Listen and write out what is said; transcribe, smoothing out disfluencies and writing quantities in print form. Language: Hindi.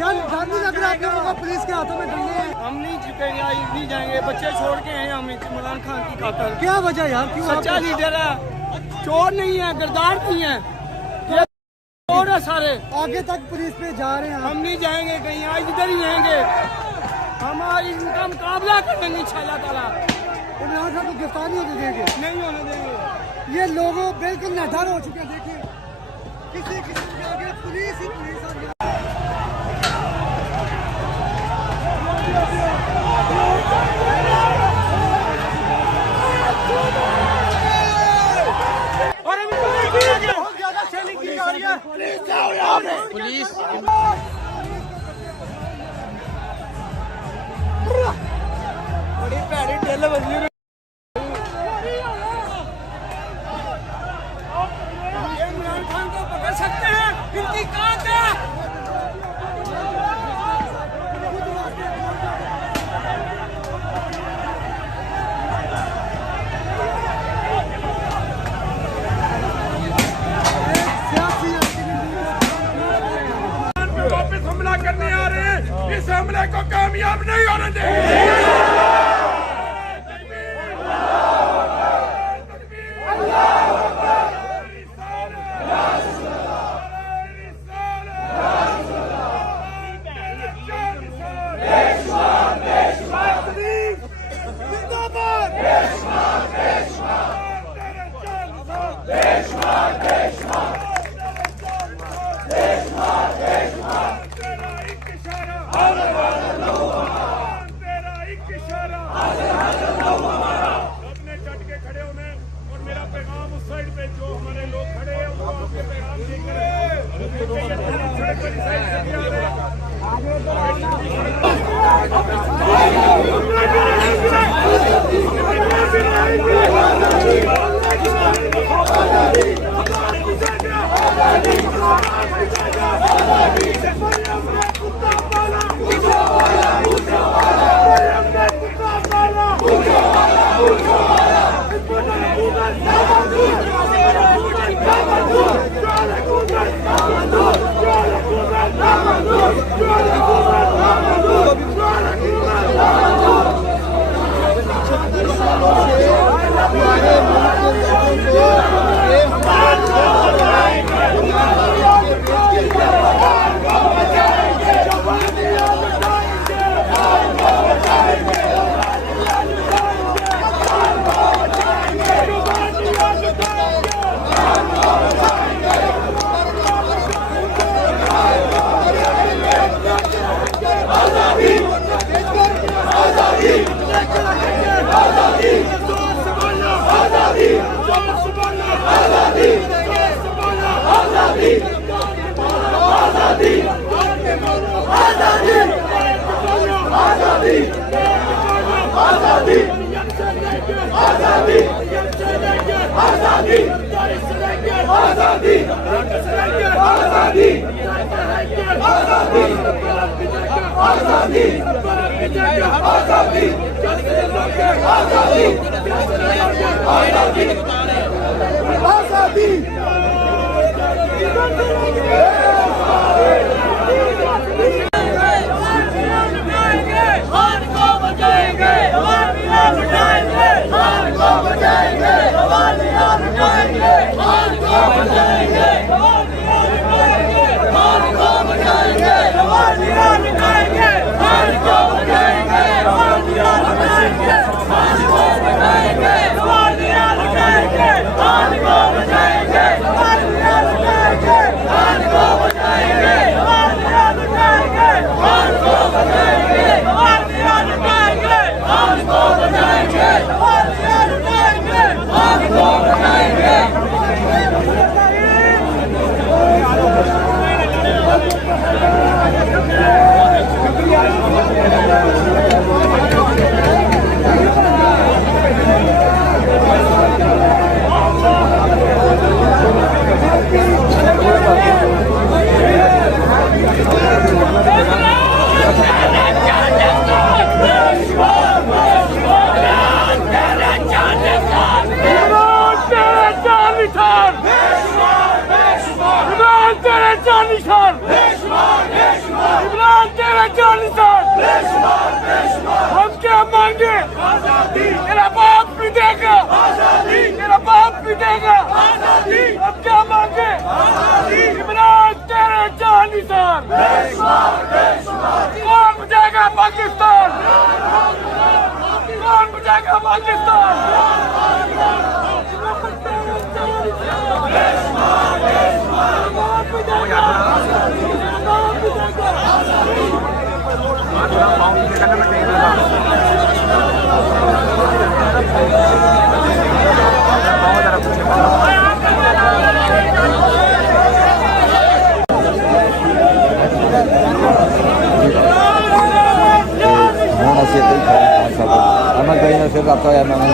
यार डर नहीं लग रहा आप लोगों को? पुलिस के हाथों में डंडे हैं। हम नहीं झुकेंगे, नहीं जाएंगे, बच्चे छोड़ के हैं हम इमरान खान की खातर। क्या वजह यार, क्यों? सच्चा लीडर है, चोर नहीं है, गद्दार नहीं है, ये चोर है सारे। आगे तक पुलिस पे जा रहे हैं हम नहीं जाएंगे कहीं, आज इधर ही रहेंगे, हमारी इनका मुकाबला करेंगे इंशाल्लाह ताला। इमरान खान को गिरफ्तार नहीं होने देंगे, नहीं होने देंगे। ये लोगों बिल्कुल निडर हो चुके हैं। देखिए किसी के आगे पुलिस ही पुलिस आ गई। बहुत ज्यादा शेलिंग की जा रही है पुलिस। बड़ी भैड़ी ढिल बजी। इमरान खान को पकड़ सकते हैं, इनकी काट है। वापस हमला करने आ रहे हैं, इस हमले को कामयाब नहीं होने देंगे। बचाएंगे, तेरा जान निशान। हम क्या मांगे? तेरा बाप भी देगा, तेरा बाप भी देगा। हम क्या मांगे? इमरान तेरा जान निशान। कौन बचाएगा पाकिस्तान? कौन बचाएगा Pakistan? Mau nasi itu ikan asal. Anak gaya nasi atau yang mana